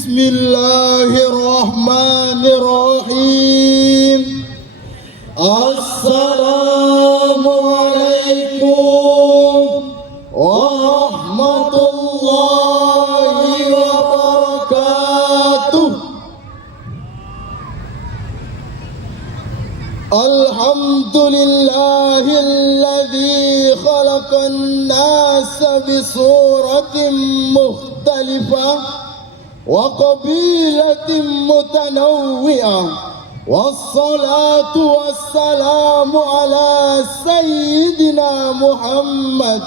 Bismillahirrahmanirrahim. Assalamualaikum warahmatullahi wabarakatuh. Alhamdulillahilladzi khalaqan nasa bisuratin mukhtalifah wa qabilatin mutanawwi'ah, wassalatu wassalamu ala sayyidina Muhammad,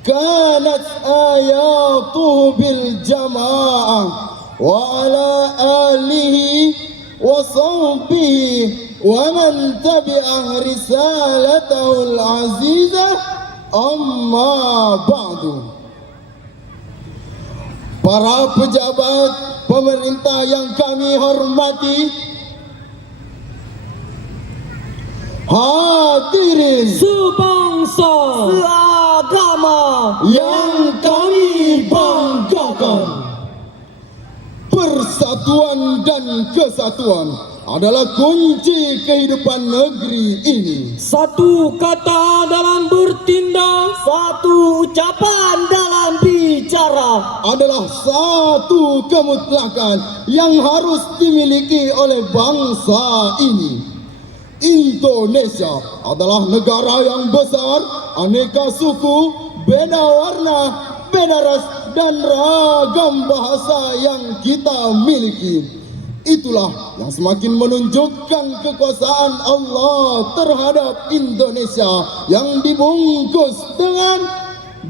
kanat ayatuhu bil jama'ah wa ala alihi wa sahbihi wa man tabi'ah risalatahul azizah, amma ba'du. Para pejabat pemerintah yang kami hormati, hadirin sebangsa, seagama yang kami banggakan. Persatuan dan kesatuan adalah kunci kehidupan negeri ini. Satu kata dalam bertindak, satu ucapan dalam bicara adalah satu kemutlakan yang harus dimiliki oleh bangsa ini. Indonesia adalah negara yang besar, aneka suku, beda warna, beda ras, dan ragam bahasa yang kita miliki. Itulah yang semakin menunjukkan kekuasaan Allah terhadap Indonesia yang dibungkus dengan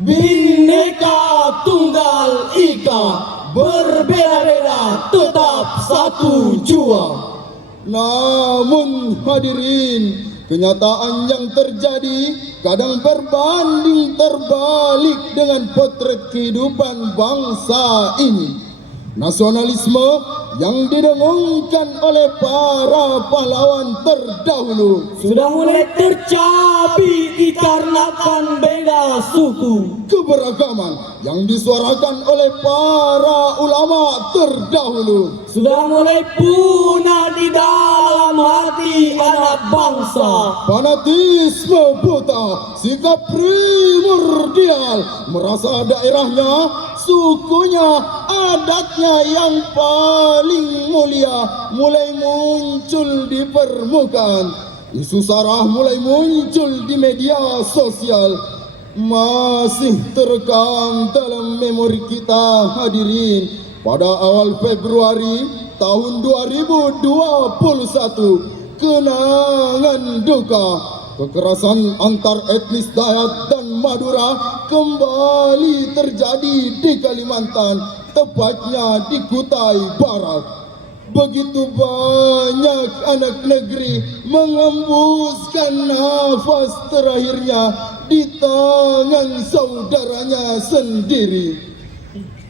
Bhinneka Tunggal Ika, berbeda-beda tetap satu jua. Namun hadirin, kenyataan yang terjadi kadang berbanding terbalik dengan potret kehidupan bangsa ini. Nasionalisme yang didengungkan oleh para pahlawan terdahulu sudah mulai tercabik dikarenakan beda suku. Keberagaman yang disuarakan oleh para ulama terdahulu sudah mulai punah di dalam hati anak bangsa. Fanatisme buta, sikap primordial, merasa daerahnya, sukunya, adatnya yang paling mulia mulai muncul di permukaan. Isu sarah mulai muncul di media sosial. Masih terekam dalam memori kita hadirin, pada awal Februari tahun 2021, kenangan duka kekerasan antar etnis Dayak dan Madura kembali terjadi di Kalimantan, tepatnya di Kutai Barat. Begitu banyak anak negeri mengembuskan nafas terakhirnya di tangan saudaranya sendiri.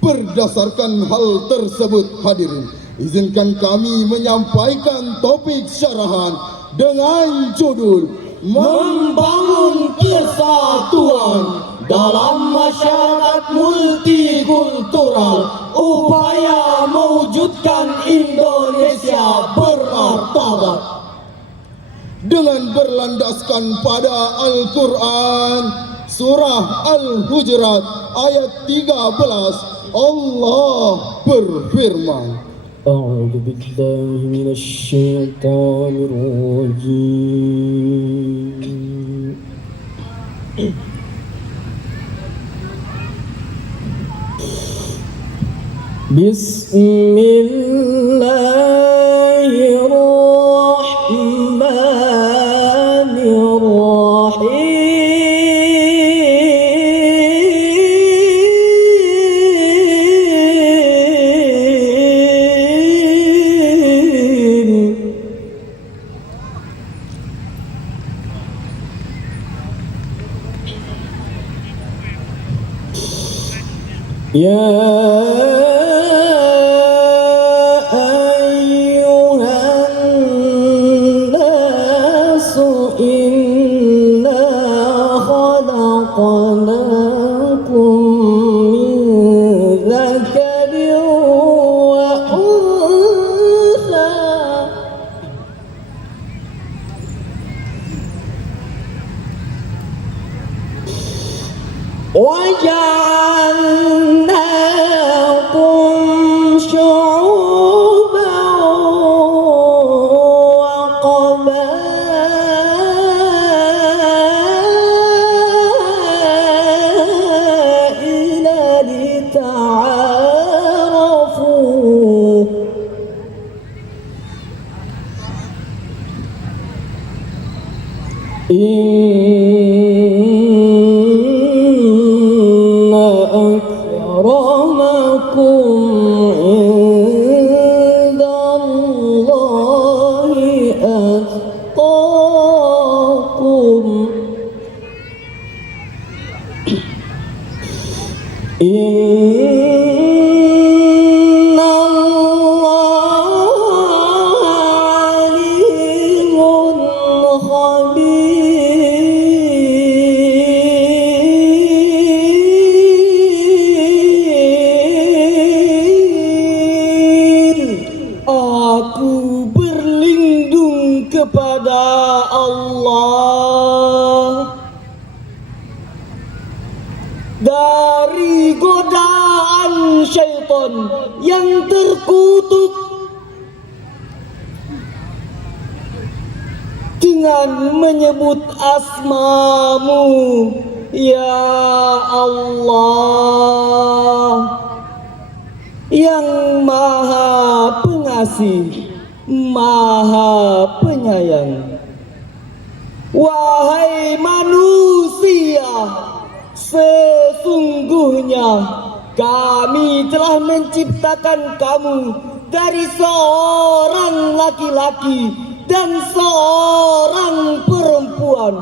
Berdasarkan hal tersebut hadirin, izinkan kami menyampaikan topik syarahan dengan judul Membangun Kesatuan dalam Masyarakat Multikultural, upaya mewujudkan Indonesia bermartabat. Dengan berlandaskan pada Al-Quran, surah Al-Hujurat ayat 13, Allah berfirman, A'udzu billahi minasy syaithanir rajim. Bismillahirrahmanirrahim. Ya ayyuhan nasu inna khalaqnakum min dzakarin wa عند الله أتقاكم إن الله عليم خبير. Aku berlindung kepada Allah dari godaan syaitan yang terkutuk dengan menyebut asmamu, ya Allah, yang maha pengasih, maha penyayang. Wahai manusia, sesungguhnya kami telah menciptakan kamu dari seorang laki-laki dan seorang perempuan,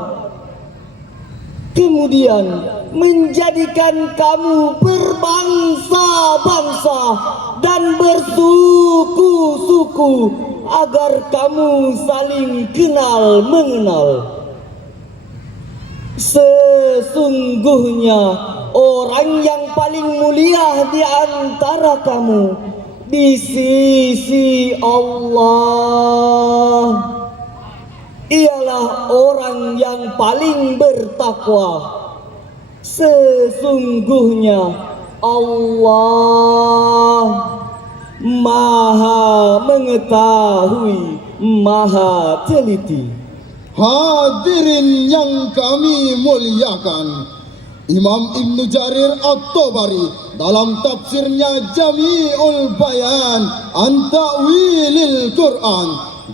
kemudian menjadikan kamu berbangsa-bangsa dan bersuku-suku agar kamu saling kenal mengenal. Sesungguhnya orang yang paling mulia di antara kamu di sisi Allah ialah orang yang paling bertakwa. Sesungguhnya Allah maha mengetahui, maha teliti. Hadirin yang kami muliakan, Imam Ibn Jarir At-Tabari dalam tafsirnya Jami'ul Bayan an Ta'wilil Quran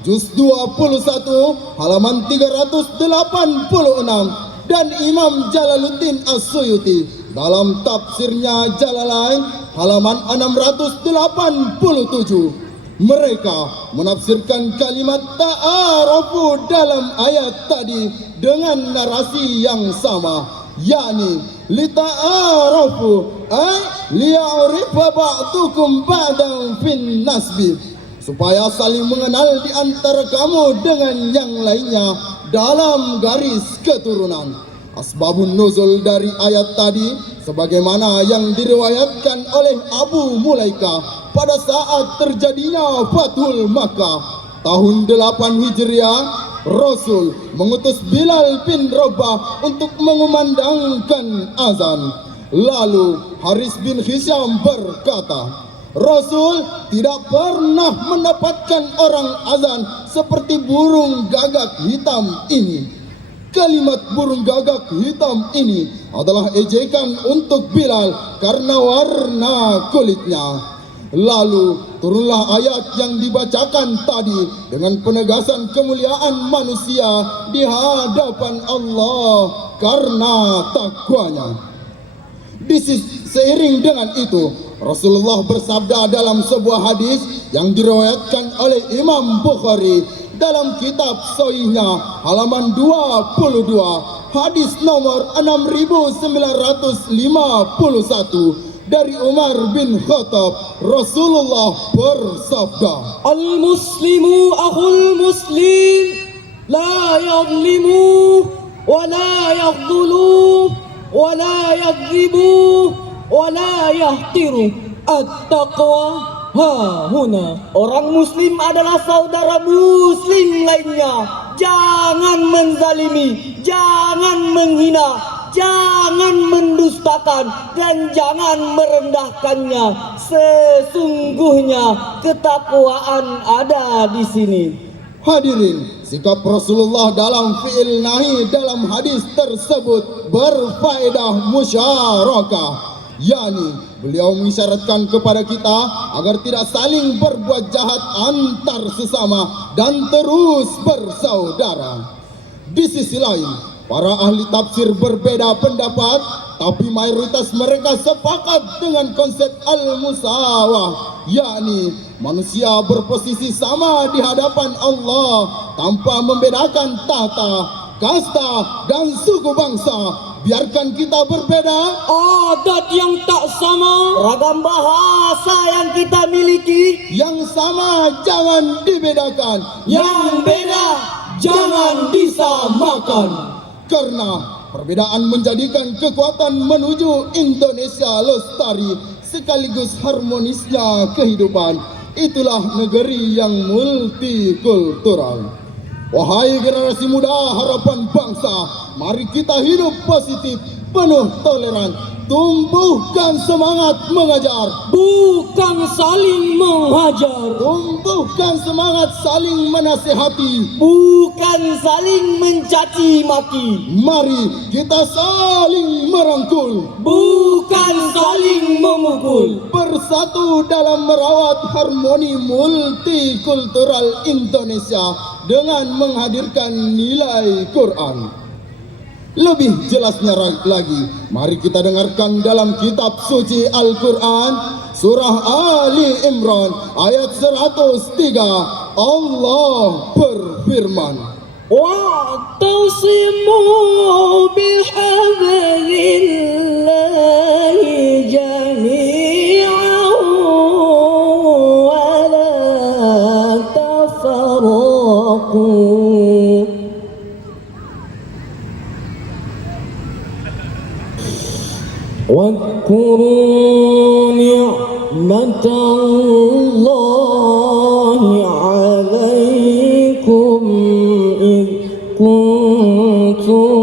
juz 21 halaman 386, dan Imam Jalaluddin As-Suyuti dalam tafsirnya Jalalain halaman 687. Mereka menafsirkan kalimat ta'arafu dalam ayat tadi dengan narasi yang sama, yakni lita'arafu ay liya'rifa ba'dukum ba'dan fin nasbi, supaya saling mengenal di antara kamu dengan yang lainnya dalam garis keturunan. Asbabun nuzul dari ayat tadi sebagaimana yang diriwayatkan oleh Abu Mulaika pada saat terjadinya Fathul Makkah tahun 8 Hijriah, Rasul mengutus Bilal bin Rabah untuk mengumandangkan azan. Lalu Haris bin Hisham berkata, Rasul tidak pernah mendapatkan orang azan seperti burung gagak hitam ini. Kalimat burung gagak hitam ini adalah ejekan untuk Bilal karena warna kulitnya. Lalu turunlah ayat yang dibacakan tadi dengan penegasan kemuliaan manusia di hadapan Allah karena takwanya. Seiring dengan itu, Rasulullah bersabda dalam sebuah hadis yang diriwayatkan oleh Imam Bukhari dalam kitab Sahihnya halaman 22, hadis nomor 6951 dari Umar bin Khattab, Rasulullah bersabda, Al-muslimu akhul muslim, la yadlimu wa la yakhdulu wa la yakdzibu wa la yahtiru. At-taqwa hahuna. Orang muslim adalah saudara muslim lainnya. Jangan menzalimi, jangan menghina, jangan mendustakan, dan jangan merendahkannya. Sesungguhnya ketakwaan ada di sini. Hadirin, sikap Rasulullah dalam fi'il nahi dalam hadis tersebut berfaedah musyarakah, yakni beliau mengisyaratkan kepada kita agar tidak saling berbuat jahat antar sesama dan terus bersaudara. Di sisi lain, para ahli tafsir berbeda pendapat tapi mayoritas mereka sepakat dengan konsep al-musawah, yakni manusia berposisi sama di hadapan Allah tanpa membedakan tahta, kasta, dan suku bangsa. Biarkan kita berbeda, adat yang tak sama, ragam bahasa yang kita miliki, yang sama jangan dibedakan, yang beda jangan disamakan. karena perbedaan menjadikan kekuatan menuju Indonesia lestari sekaligus harmonisnya kehidupan. Itulah negeri yang multikultural. Wahai generasi muda harapan bangsa, mari kita hidup positif, penuh toleran, tumbuhkan semangat mengajar, Bukan saling menghajar, tumbuhkan semangat saling menasihati. bukan saling mencaci maki, Mari kita saling merangkul, bukan saling memukul. bersatu dalam merawat harmoni multikultural Indonesia dengan menghadirkan nilai Quran. Lebih jelasnya lagi, mari kita dengarkan dalam kitab suci Al-Quran, surah Ali Imran ayat 103. Allah berfirman, واعتصموا بحبل الله جميعا ولا تفرقوا واذكروا نعمة الله عليكم إذ كنتم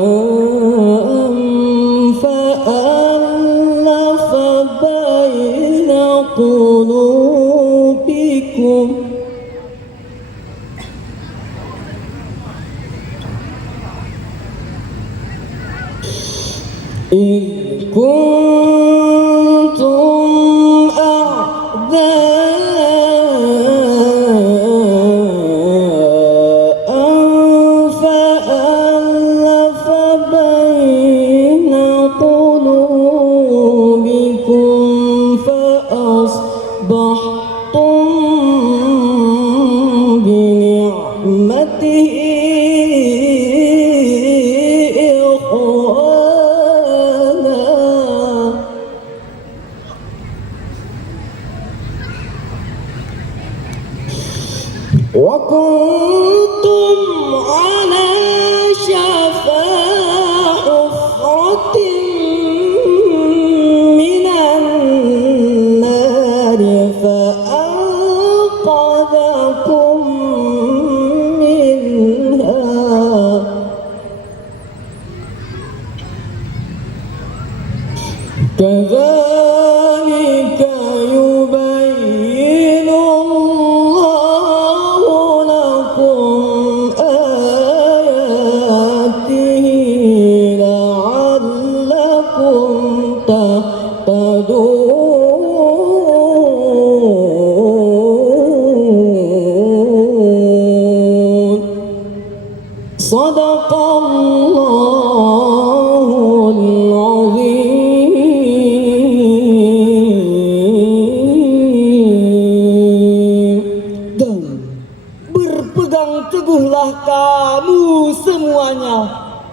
أعداء فألف بين قلوبكم إذ كنتم أعداء فألف بين قلوبكم فأصبحتم بنعمته وكنتم على شفا حفرة من النار فأنقذكم منها كذلك يبين الله لكم آياته لعلكم تهتدون صدق الله العظيم. Dan berpegang teguhlah kamu semuanya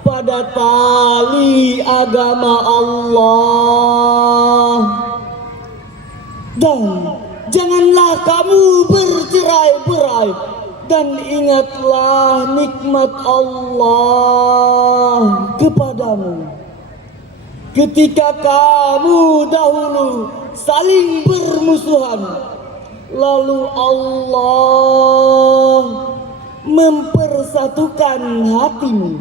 pada tali agama Allah, dan janganlah kamu bercerai-berai, dan ingatlah nikmat Allah kepadamu ketika kamu dahulu saling bermusuhan, lalu Allah mempersatukan hatimu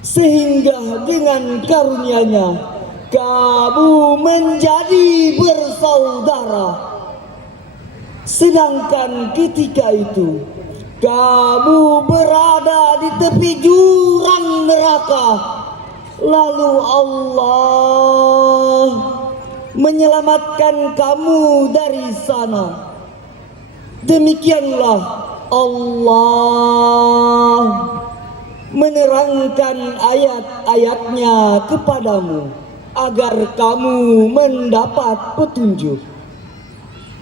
sehingga dengan karunia-Nya kamu menjadi bersaudara. Sedangkan ketika itu kamu berada di tepi jurang neraka, lalu Allah menyelamatkan kamu dari sana. Demikianlah Allah menerangkan ayat-ayatnya kepadamu agar kamu mendapat petunjuk.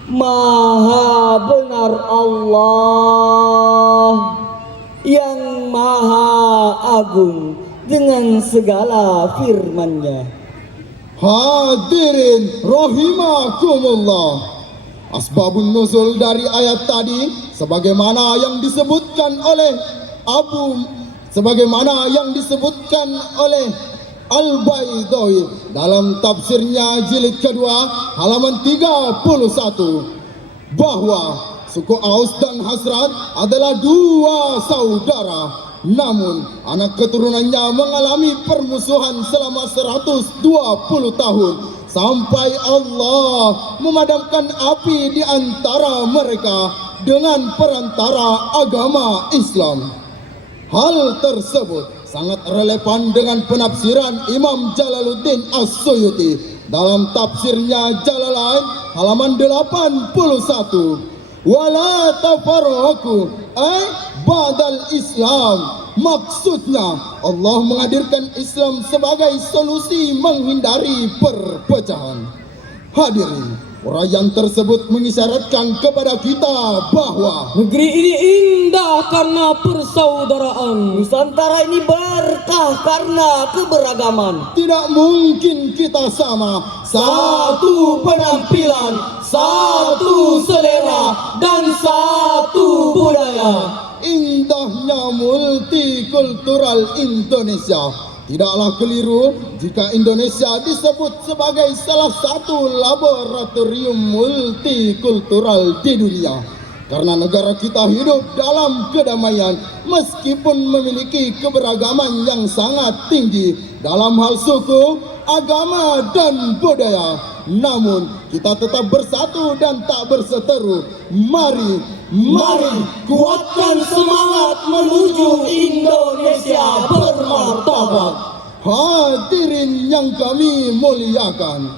Maha benar Allah yang maha agung dengan segala firman-Nya. Hadirin rahimakumullah. Asbabun nuzul dari ayat tadi sebagaimana yang disebutkan oleh Al-Baidawi dalam tafsirnya jilid kedua halaman 31 bahwa suku Aus dan Hazrat adalah dua saudara, namun anak keturunannya mengalami permusuhan selama 120 tahun sampai Allah memadamkan api di antara mereka dengan perantara agama Islam. Hal tersebut sangat relevan dengan penafsiran Imam Jalaluddin As-Suyuti dalam tafsirnya Jalalain halaman 81. Wala tafarraqu ay ba'dal Islam. Maksudnya Allah menghadirkan Islam sebagai solusi menghindari perpecahan. Hadirin, uraian tersebut mengisyaratkan kepada kita bahwa negeri ini indah karena persaudaraan. Nusantara ini berkah karena keberagaman. tidak mungkin kita sama, Satu penampilan, satu selera, dan satu budaya. indahnya multikultural Indonesia. Tidaklah keliru jika Indonesia disebut sebagai salah satu laboratorium multikultural di dunia. Karena negara kita hidup dalam kedamaian meskipun memiliki keberagaman yang sangat tinggi dalam hal suku, agama, dan budaya. Namun kita tetap bersatu dan tak berseteru. Mari kuatkan semangat menuju Indonesia bermartabat. Hadirin yang kami muliakan,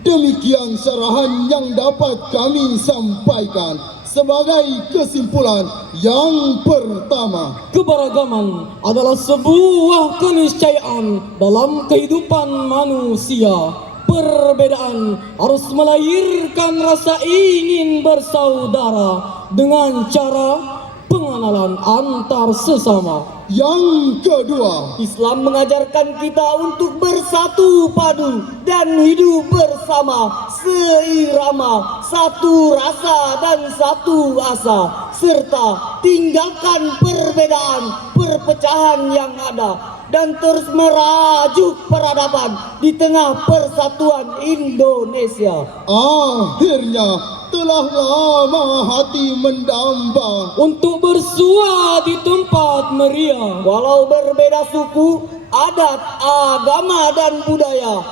demikian syarahan yang dapat kami sampaikan. Sebagai kesimpulan yang pertama, Keberagaman adalah sebuah keniscayaan dalam kehidupan manusia. Perbedaan harus melahirkan rasa ingin bersaudara dengan cara pengenalan antar sesama. yang kedua, Islam mengajarkan kita untuk bersatu padu dan hidup bersama, seirama, satu rasa dan satu asa, serta tinggalkan perbedaan, perpecahan yang ada, dan terus merajuk peradaban di tengah persatuan Indonesia. akhirnya telah lama hati mendamba. Untuk bersua di tempat meriah. Walau berbeda suku, adat, agama, dan budaya,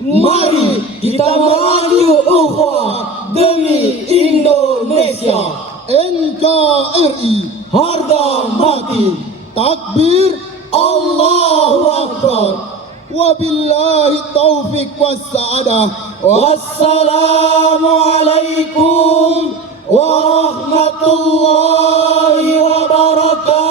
Mari kita meraju ukhuwah demi Indonesia. NKRI Harga mati. takbir, Allahu Akbar. Wabillahi taufik wassa'adah. Wassalamualaikum warahmatullahi wabarakatuh.